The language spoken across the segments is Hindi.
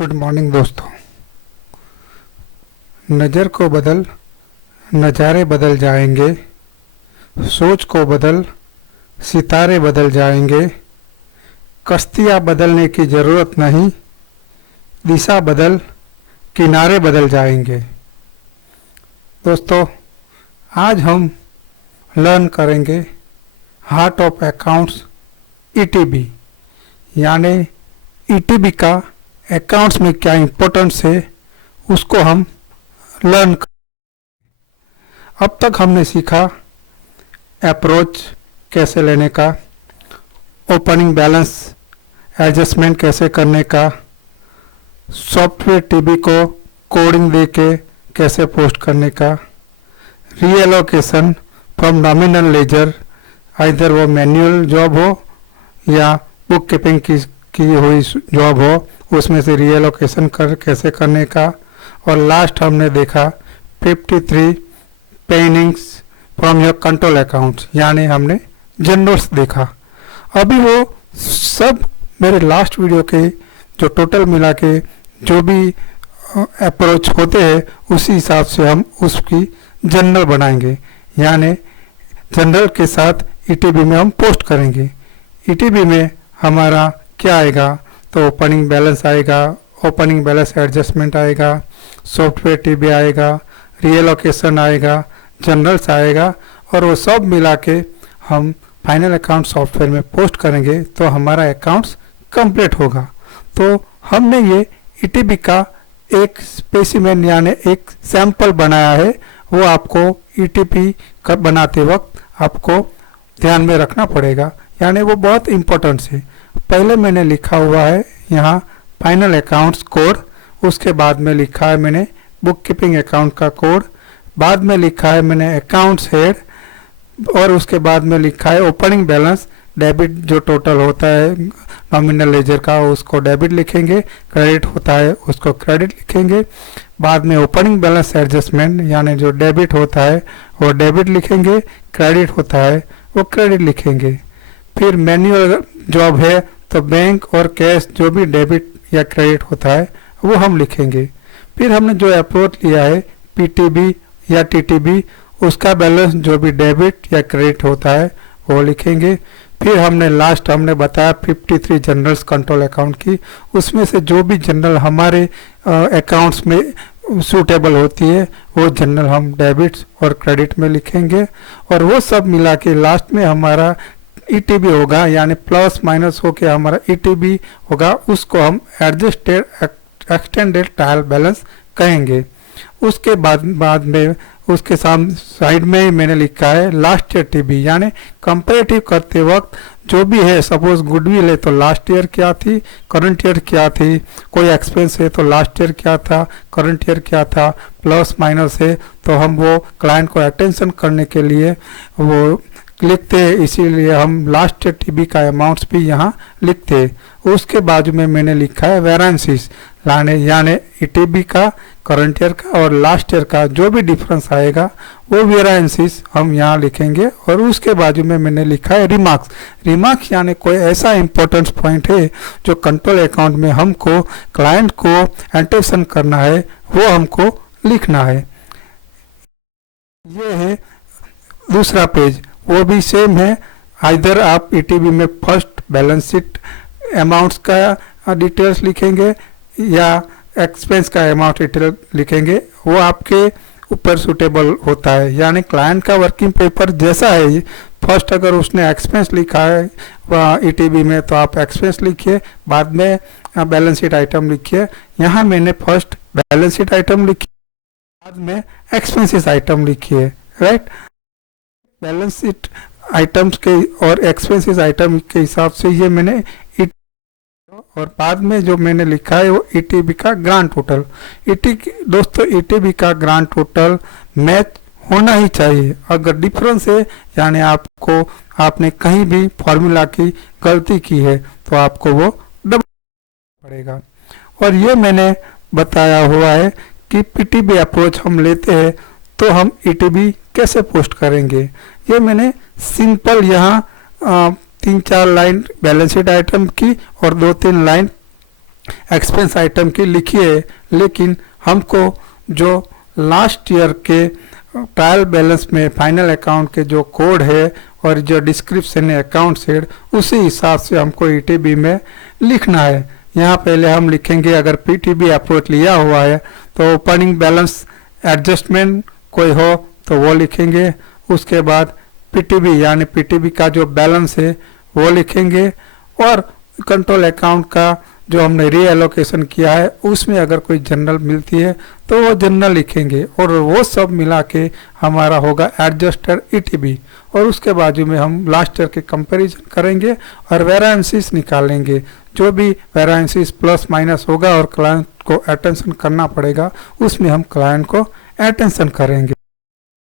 गुड मॉर्निंग दोस्तों। नज़र को बदल नज़ारे बदल जाएंगे, सोच को बदल सितारे बदल जाएंगे। कश्तियाँ बदलने की ज़रूरत नहीं, दिशा बदल किनारे बदल जाएंगे। दोस्तों, आज हम लर्न करेंगे हार्ट ऑफ अकाउंट्स ईटीबी, यानी ईटीबी का अकाउंट्स में क्या इम्पोर्टेंस है उसको हम लर्न कर। अब तक हमने सीखा अप्रोच कैसे लेने का, ओपनिंग बैलेंस एडजस्टमेंट कैसे करने का, सॉफ्टवेयर टीबी को कोडिंग दे के कैसे पोस्ट करने का, reallocation from nominal ledger, either वो मैनुअल जॉब हो या बुक कीपिंग की हुई जॉब हो, उसमें से रीएलोकेशन कैसे करने का। और लास्ट हमने देखा 53 पेनिंग्स फ्रॉम योर कंट्रोल अकाउंट्स, यानी हमने जनरल्स देखा। अभी वो सब मेरे लास्ट वीडियो के जो टोटल मिला के जो भी अप्रोच होते हैं उसी हिसाब से हम उसकी जनरल बनाएंगे, यानी जनरल के साथ ईटीबी में हम पोस्ट करेंगे। ईटीबी में हमारा क्या आएगा, तो ओपनिंग बैलेंस आएगा, ओपनिंग बैलेंस एडजस्टमेंट आएगा, सॉफ्टवेयर टीबी आएगा, रीएलोकेशन आएगा, जनरल्स आएगा, और वो सब मिला के हम फाइनल अकाउंट सॉफ्टवेयर में पोस्ट करेंगे तो हमारा अकाउंट्स कंप्लीट होगा। तो हमने ये ईटीबी का एक स्पेसिमेन यानी एक सैंपल बनाया है, वो आपको ईटीपी बनाते वक्त आपको ध्यान में रखना पड़ेगा, यानी वो बहुत इम्पोर्टेंट है। पहले मैंने लिखा हुआ है यहाँ फाइनल अकाउंट्स कोड, उसके बाद में लिखा है मैंने बुक कीपिंग अकाउंट का कोड, बाद में लिखा है मैंने अकाउंट्स हेड, और उसके बाद में लिखा है ओपनिंग बैलेंस डेबिट, जो टोटल होता है नॉमिनल लेजर का उसको डेबिट लिखेंगे, क्रेडिट होता है उसको क्रेडिट लिखेंगे। बाद में ओपनिंग बैलेंस एडजस्टमेंट, यानी जो डेबिट होता है वो डेबिट लिखेंगे, क्रेडिट होता है वो क्रेडिट लिखेंगे। फिर मैनुअल जॉब है तो बैंक और कैश जो भी डेबिट या क्रेडिट होता है वो हम लिखेंगे। फिर हमने जो अप्रोच लिया है पीटीबी या टीटीबी, उसका बैलेंस जो भी डेबिट या क्रेडिट होता है वो लिखेंगे। फिर हमने लास्ट बताया 53 जनरल्स कंट्रोल अकाउंट की, उसमें से जो भी जनरल हमारे अकाउंट्स में सूटेबल होती है वो जनरल हम डेबिट्स और क्रेडिट में लिखेंगे, और वो सब मिला के लास्ट में हमारा ईटीबी होगा, यानी प्लस माइनस होके हमारा ईटीबी होगा, उसको हम एडजस्टेड एक्सटेंडेड ट्रायल बैलेंस कहेंगे। उसके बाद में उसके साइड में ही मैंने लिखा है लास्ट ईयर टीबी, यानी कंपैरेटिव करते वक्त जो भी है, सपोज गुडविल है तो लास्ट ईयर क्या थी, करंट ईयर क्या थी, कोई एक्सपेंस है तो लास्ट ईयर क्या था, करंट ईयर क्या था, प्लस माइनस है तो हम वो क्लाइंट को अटेंशन करने के लिए वो लिखते हैं, इसीलिए हम लास्ट ईयर टीबी का अमाउंट्स भी यहाँ लिखते हैं। उसके बाजू में मैंने लिखा है वेरिएंसेस, यानी ईटीबी का, करंट ईयर का और लास्ट ईयर का जो भी डिफरेंस आएगा वो वेरिएंसेस हम यहाँ लिखेंगे। और उसके बाजू में मैंने लिखा है रिमार्क्स, यानी कोई ऐसा इंपॉर्टेंट पॉइंट है जो कंट्रोल अकाउंट में हमको क्लाइंट को अटेंशन करना है वो हमको लिखना है। ये है दूसरा पेज, वो भी सेम है, आइदर आप ईटीबी में फर्स्ट बैलेंस शीट अमाउंट्स का डिटेल्स लिखेंगे या एक्सपेंस का अमाउंट डिटेल लिखेंगे, वो आपके ऊपर सूटेबल होता है। यानी क्लाइंट का वर्किंग पेपर जैसा है, फर्स्ट अगर उसने एक्सपेंस लिखा है ईटीबी में तो आप एक्सपेंस लिखिए, बाद में बैलेंस शीट आइटम लिखिए। यहाँ मैंने फर्स्ट बैलेंस शीट आइटम लिखी, बाद में एक्सपेंसेस आइटम लिखिए, राइट। बैलेंस शीट आइटम्स के और एक्सपेंसेस आइटम के हिसाब से ये मैंने और बाद में जो मैंने लिखा है वो ईटीबी का ग्रांड टोटल। दोस्तों, ईटीबी का ग्रांड टोटल मैच होना ही चाहिए। अगर डिफरेंस है, यानी आपने कहीं भी फॉर्मूला की गलती की है तो आपको वो डबल पड़ेगा। और ये मैंने बताया हुआ है कि पीटीबी अप्रोच हम लेते हैं तो हम ईटीबी कैसे पोस्ट करेंगे। ये मैंने सिंपल यहाँ 3-4 लाइन बैलेंस शीट आइटम की और 2-3 लाइन एक्सपेंस आइटम की लिखी है, लेकिन हमको जो लास्ट ईयर के ट्रायल बैलेंस में फाइनल अकाउंट के जो कोड है और जो डिस्क्रिप्शन है अकाउंट हेड, उसी हिसाब से हमको ईटीबी में लिखना है। यहाँ पहले हम लिखेंगे, अगर पीटीबी अप्रोच लिया हुआ है तो ओपनिंग बैलेंस एडजस्टमेंट कोई हो तो वो लिखेंगे। उसके बाद पीटीबी यानी पीटीबी का जो बैलेंस है वो लिखेंगे, और कंट्रोल अकाउंट का जो हमने रीएलोकेशन किया है उसमें अगर कोई जनरल मिलती है तो वो जनरल लिखेंगे, और वो सब मिला के हमारा होगा एडजस्टेड ईटीबी। और उसके बाजू में हम लास्ट ईयर के कंपैरिजन करेंगे और वेरिएंसेस निकालेंगे। जो भी वेरिएंसेस प्लस माइनस होगा और क्लाइंट को अटेंशन करना पड़ेगा, उसमें हम क्लाइंट को अटेंशन करेंगे।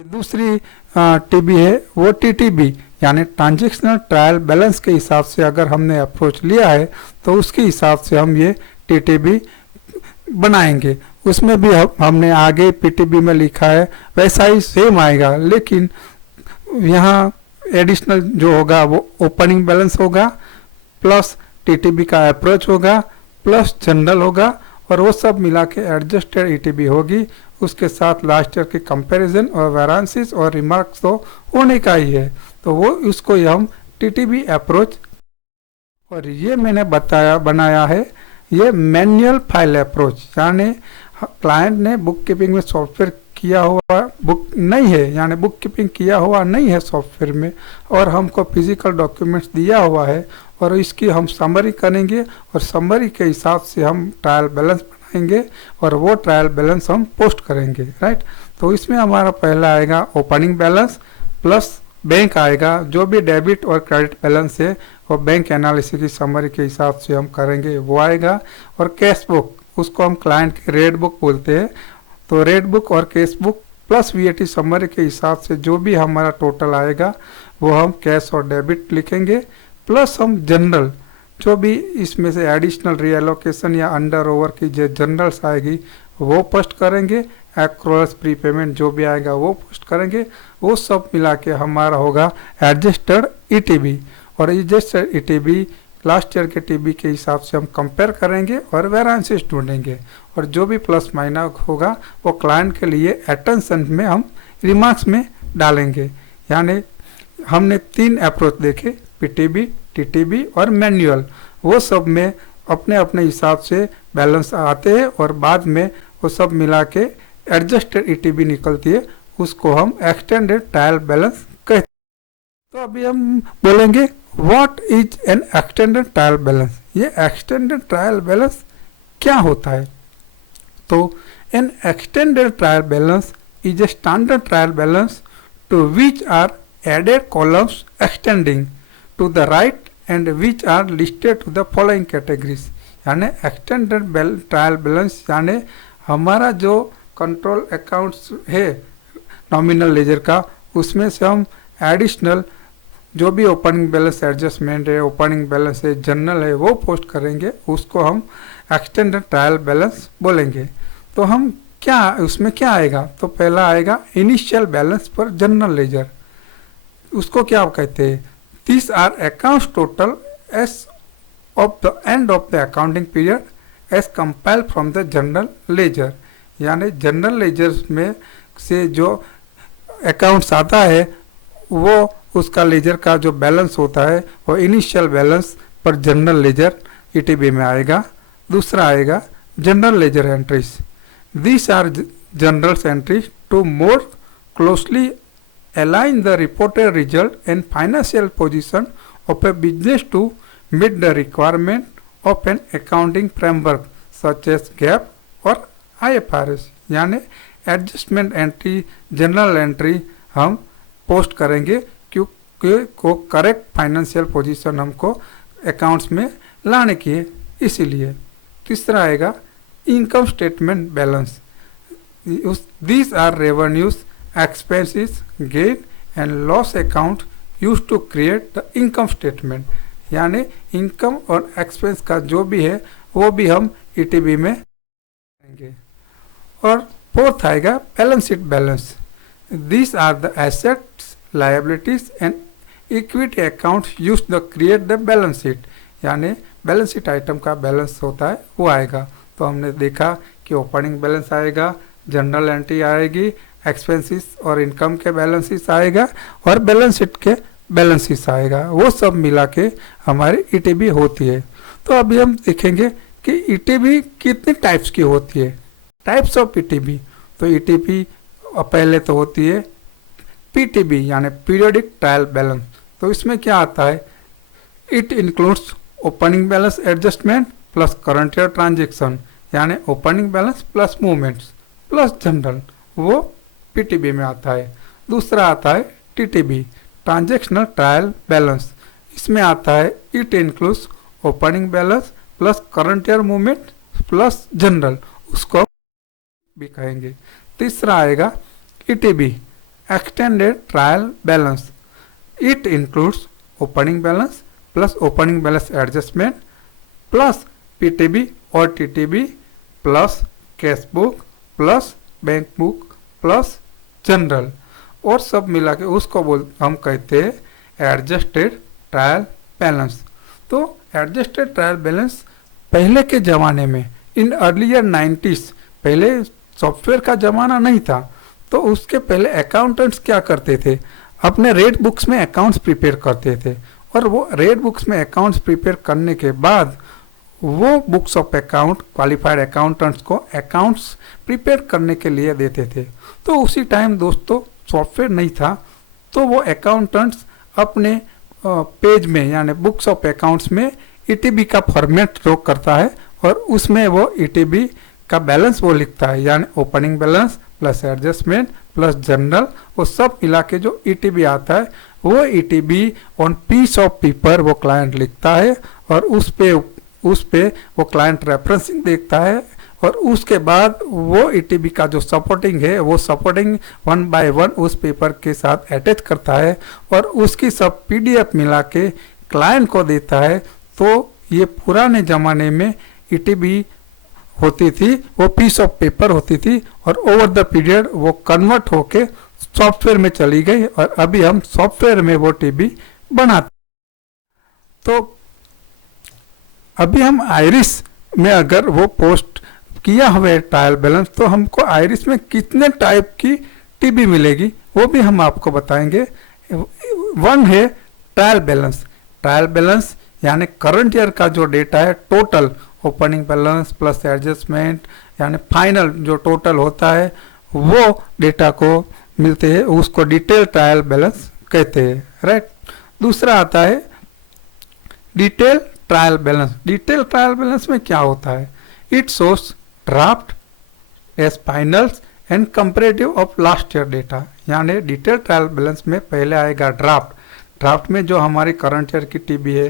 दूसरी टीबी है वो टीटीबी, यानी ट्रांजैक्शनल ट्रायल बैलेंस के हिसाब से अगर हमने अप्रोच लिया है तो उसके हिसाब से हम ये टीटीबी बनाएंगे। उसमें भी हमने आगे पीटीबी में लिखा है वैसा ही सेम आएगा, लेकिन यहाँ एडिशनल जो होगा वो ओपनिंग बैलेंस होगा, प्लस टीटीबी का अप्रोच होगा, प्लस जनरल होगा, और वो सब मिला के एडजस्टेड ईटीबी होगी। उसके साथ लास्ट ईयर के कंपैरिजन और वेरिएंसेस और रिमार्क्स तो होने का ही है, तो वो उसको हम टीटीबी अप्रोच। और ये मैंने बनाया है ये मैनुअल फाइल अप्रोच, यानी क्लाइंट ने बुक कीपिंग में सॉफ्टवेयर किया हुआ बुक नहीं है, यानी बुक कीपिंग किया हुआ नहीं है सॉफ्टवेयर में, और हमको फिजिकल डॉक्यूमेंट्स दिया हुआ है, और इसकी हम समरी करेंगे और समरी के हिसाब से हम ट्रायल बैलेंस बनाएंगे और वो ट्रायल बैलेंस हम पोस्ट करेंगे, राइट। तो इसमें हमारा पहला आएगा ओपनिंग बैलेंस प्लस बैंक आएगा। जो भी डेबिट और क्रेडिट बैलेंस है वो बैंक एनालिसिस की समरी के हिसाब से हम करेंगे, वो आएगा। और कैश बुक, उसको हम क्लाइंट की रेड बुक बोलते हैं, तो रेड बुक और cash book plus VAT summary के हिसाब से जो भी हमारा टोटल आएगा वो हम कैश और डेबिट लिखेंगे, प्लस हम जनरल जो भी इसमें से एडिशनल रीएलोकेशन या अंडर ओवर की जो जनरल्स आएगी वो पोस्ट करेंगे, एक्रोल्स प्रीपेमेंट जो भी आएगा वो पोस्ट करेंगे। वो सब मिला के हमारा होगा एडजस्टेड ईटीबी। और एडजस्टेड ईटीबी लास्ट ईयर के टीबी के हिसाब से हम कंपेयर करेंगे और वेरिएंसेस ढूंढेंगे, और जो भी प्लस माइनस होगा वो क्लाइंट के लिए अटेंशन में हम रिमार्क्स में डालेंगे। यानी हमने 3 अप्रोच देखे, पीटीबी, टीटीबी और मैनुअल। वो सब में अपने अपने हिसाब से बैलेंस आते हैं और बाद में वो सब मिला के एडजस्टेड ईटीबी निकलती है, उसको हम एक्सटेंडेड ट्रायल बैलेंस कहते हैं। तो अभी हम बोलेंगे what is an extended trial balance. ये एक्सटेंडेड ट्रायल बैलेंस क्या होता है? तो an extended trial balance is a standard trial balance to which are added columns extending to the right and which are listed to the following categories। यानी एक्सटेंडेड ट्रायल बैलेंस यानी हमारा जो कंट्रोल अकाउंट्स है नॉमिनल लेजर का, उसमें से हम एडिशनल जो भी ओपनिंग बैलेंस एडजस्टमेंट है, ओपनिंग बैलेंस है, जनरल है, वो पोस्ट करेंगे, उसको हम एक्सटेंडेड ट्रायल बैलेंस बोलेंगे। तो हम क्या उसमें क्या आएगा? तो पहला आएगा इनिशियल बैलेंस पर जनरल लेजर, उसको क्या कहते हैं? This are accounts total as of the end of the accounting period as compile from the general ledger. यानी जनरल लेजर में से जो अकाउंट्स आता है वो उसका लेजर का जो बैलेंस होता है वो इनिशियल बैलेंस पर जनरल लेजर ईटीबी में आएगा। दूसरा आएगा general ledger entries. This are general entries to more closely align the reported result and financial position of a business to meet the requirement of an accounting framework such as GAAP और IFRS। यानी एडजस्टमेंट एंट्री, जनरल एंट्री हम पोस्ट करेंगे क्योंकि को करेक्ट फाइनेंशियल पोजीशन हमको अकाउंट्स में लाने की है, इसीलिए। तीसरा आएगा income statement balance. These are revenues, expenses, gain and loss account used to create the income statement। यानी इनकम और एक्सपेंस का जो भी है वो भी हम ईटीबी में करेंगे। और फोर्थ आएगा balance sheet balance. These are the assets, liabilities and equity accounts used to create the balance sheet। यानी बैलेंस शीट आइटम का बैलेंस होता है वो आएगा। तो हमने देखा कि ओपनिंग बैलेंस आएगा, जनरल एंट्री आएगी, एक्सपेंसेस और इनकम के बैलेंसेस आएगा और बैलेंस शीट के बैलेंसेस आएगा। वो सब मिला के हमारी ईटीबी होती है। तो अभी हम देखेंगे कि ईटीबी कितनी टाइप्स की होती है, टाइप्स ऑफ ईटीबी। तो ईटीबी पहले तो होती है पीटीबी यानी पीरियोडिक ट्रायल बैलेंस। तो इसमें क्या आता है, it includes opening balance adjustment plus current year transaction यानी opening balance plus movements plus journal, वो पीटीबी में आता है। दूसरा आता है टीटीबी ट्रांजेक्शनल ट्रायल बैलेंस। इसमें आता है it includes opening balance plus current year movement plus journal, उसको भी कहेंगे। तीसरा आएगा ETB extended trial balance. It includes opening balance plus opening balance adjustment plus PTB और TTB plus cash book plus bank book plus journal और सब मिला के उसको हम कहते हैं एडजस्टेड ट्रायल बैलेंस। तो एडजस्टेड ट्रायल बैलेंस पहले के ज़माने में इन अर्लियर 90s, पहले सॉफ्टवेयर का ज़माना नहीं था, तो उसके पहले अकाउंटेंट्स क्या करते थे, अपने रेट बुक्स में अकाउंट्स प्रिपेयर करते थे और वो रेट बुक्स में अकाउंट्स प्रिपेयर करने के बाद वो books of account qualified accountants को अकाउंट्स प्रिपेयर करने के लिए देते थे। तो उसी टाइम दोस्तों सॉफ्टवेयर नहीं था, तो वो अकाउंटेंट्स अपने पेज में यानी बुक्स ऑफ अकाउंट्स में ईटीबी का फॉर्मेट ड्रॉ करता है और उसमें वो ईटीबी का बैलेंस वो लिखता है, यानी opening balance plus adjustment plus journal, वो सब मिला के जो ईटीबी आता है वो ईटीबी ऑन पीस ऑफ पेपर वो क्लाइंट लिखता है और उस पे वो क्लाइंट रेफरेंसिंग देखता है और उसके बाद वो ईटीबी का जो सपोर्टिंग है वो सपोर्टिंग 1 बाय 1 उस पेपर के साथ अटैच करता है और उसकी सब पीडीएफ मिला के क्लाइंट को देता है। तो ये पुराने ज़माने में ईटीबी होती थी, वो पीस ऑफ पेपर होती थी और ओवर द पीरियड वो कन्वर्ट होके सॉफ्टवेयर में चली गई और अभी हम सॉफ्टवेयर में वो टीबी बनाते। तो अभी हम आयरिस में अगर वो पोस्ट किया हुआ ट्रायल बैलेंस तो हमको आयरिस में कितने टाइप की टीबी मिलेगी वो भी हम आपको बताएंगे। वन है ट्रायल बैलेंस। ट्रायल बैलेंस यानी करंट ईयर का जो डेटा है total, opening balance plus adjustment यानी फाइनल जो टोटल होता है वो डेटा को मिलते हैं, उसको डिटेल ट्रायल बैलेंस कहते हैं, राइट। दूसरा आता है detail trial balance. Detail trial balance में क्या होता है, it shows draft as finals and comparative of last year data. यानी डिटेल ट्रायल बैलेंस में पहले आएगा ड्राफ्ट में जो हमारी करंट ईयर की टीबी है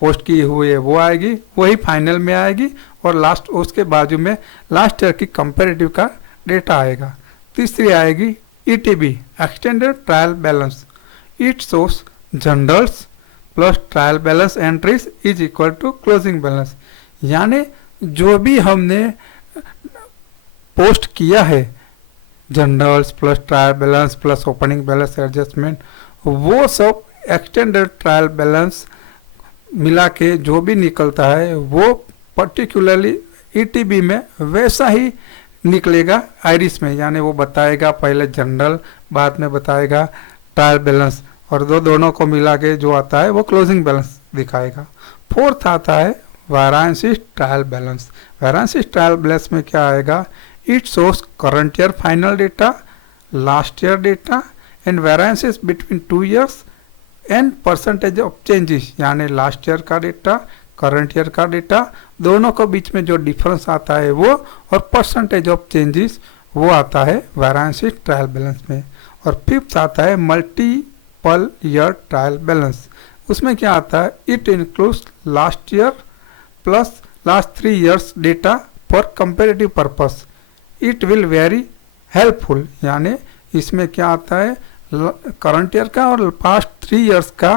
पोस्ट की हुई है वो आएगी, वही फाइनल में आएगी और लास्ट उसके बाजू में लास्ट ईयर की कंपेरेटिव का डेटा आएगा। तीसरी आएगी ETB extended trial balance. It shows journals plus trial balance entries is equal to closing balance. यानी जो भी हमने पोस्ट किया है journals plus trial balance plus opening balance adjustment, वो सब एक्सटेंडेड ट्रायल बैलेंस मिला के जो भी निकलता है वो पर्टिकुलरली ईटीबी में वैसा ही निकलेगा आयरिस में। यानी वो बताएगा पहले जनरल बाद में बताएगा ट्रायल बैलेंस और दोनों को मिला के जो आता है वो क्लोजिंग बैलेंस दिखाएगा। फोर्थ आता है variances trial balance. Variances trial balance में क्या आएगा, it shows current year final data, last year data and variances between 2 years and percentage of changes. यानी लास्ट ईयर का डेटा करंट ईयर का डेटा दोनों को बीच में जो डिफरेंस आता है वो और परसेंटेज ऑफ चेंजेस वो आता है वेरिएंसेस ट्रायल बैलेंस में। और फिफ्थ आता है मल्टीपल ईयर ट्रायल बैलेंस। उसमें क्या आता है, it includes last year plus last 3 years data for comparative purpose. It will very helpful. यानी इसमें क्या आता है, करंट ईयर का और पास्ट 3 years का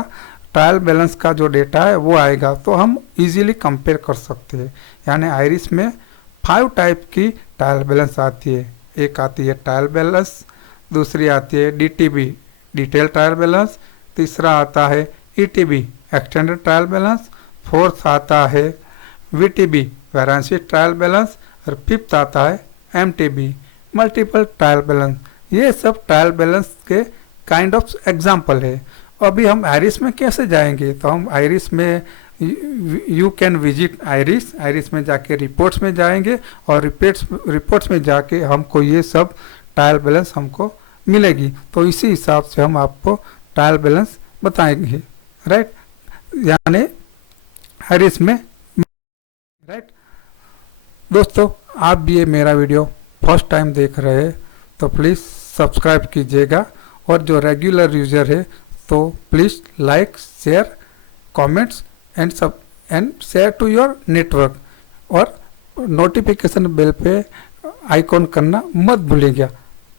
ट्रायल बैलेंस का जो डेटा है वो आएगा, तो हम इजीली कंपेयर कर सकते हैं। यानी आयरिस में 5 टाइप की ट्रायल बैलेंस आती है। एक आती है ट्रायल बैलेंस, दूसरी आती है डीटीबी डिटेल ट्रायल बैलेंस, तीसरा आता है ईटीबी एक्सटेंडेड ट्रायल बैलेंस, फोर्थ आता है वीटीबी वेरिएंस ट्रायल बैलेंस, और फिफ्थ आता है एमटीबी मल्टीपल ट्रायल बैलेंस। ये सब ट्रायल बैलेंस के काइंड ऑफ एग्जाम्पल है। अभी हम आयरिस में कैसे जाएंगे, तो हम आयरिस में यू कैन विजिट आयरिस में जाके रिपोर्ट्स में जाएंगे, और रिपोर्ट्स में जाके हमको ये सब ट्रायल बैलेंस हमको मिलेगी। तो इसी हिसाब से हम आपको ट्रायल बैलेंस बताएंगे, राइट, यानी आयरिस में, राइट। दोस्तों, आप भी ये मेरा वीडियो फर्स्ट टाइम देख रहे हैं तो प्लीज़ सब्सक्राइब कीजिएगा, और जो रेगुलर यूज़र है तो please like, share, comments and share to your network, और नोटिफिकेशन बेल पे आइकॉन करना मत भूलिएगा,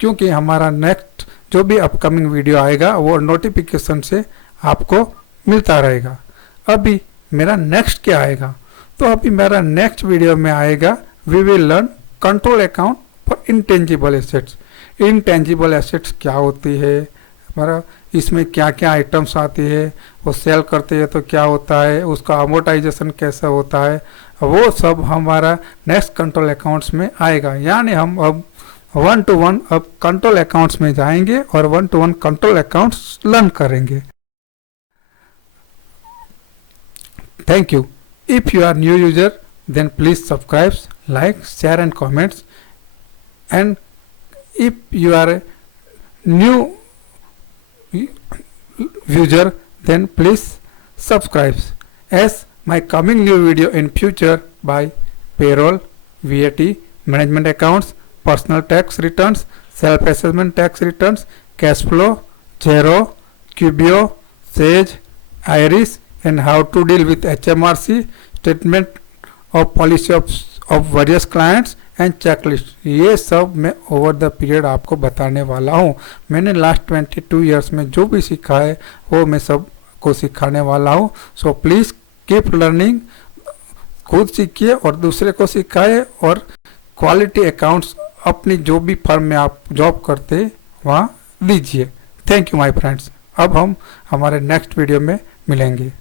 क्योंकि हमारा नेक्स्ट जो भी अपकमिंग वीडियो आएगा वो नोटिफिकेशन से आपको मिलता रहेगा। अभी मेरा नेक्स्ट क्या आएगा, तो अभी मेरा नेक्स्ट वीडियो में आएगा we will learn control account for intangible assets. Intangible assets क्या होती है, हमारा इसमें क्या क्या आइटम्स आती है, वो सेल करते हैं तो क्या होता है, उसका अमोर्टाइजेशन कैसा होता है, वो सब हमारा नेक्स्ट कंट्रोल अकाउंट्स में आएगा। यानी हम अब 1 to 1 अब कंट्रोल अकाउंट्स में जाएंगे और 1 to 1 कंट्रोल अकाउंट्स लर्न करेंगे। Thank you. If you are new user then please subscribe, like, share and comments, and if you are a new user then please subscribe, as my coming new video in future by payroll, VAT, management accounts, personal tax returns, self assessment tax returns, cash flow, Xero, Qubio, Sage, Iris, and how to deal with HMRC statement of policy of various clients and checklist, ये सब मैं ओवर द पीरियड आपको बताने वाला हूँ। मैंने लास्ट 22 ईयर्स में जो भी सीखा है वो मैं सब को सिखाने वाला हूँ। सो प्लीज़ कीप लर्निंग, खुद सीखिए और दूसरे को सिखाए, और क्वालिटी अकाउंट्स अपनी जो भी फर्म में आप जॉब करते वहाँ दीजिए। Thank you my friends. अब हम हमारे नेक्स्ट वीडियो में मिलेंगे।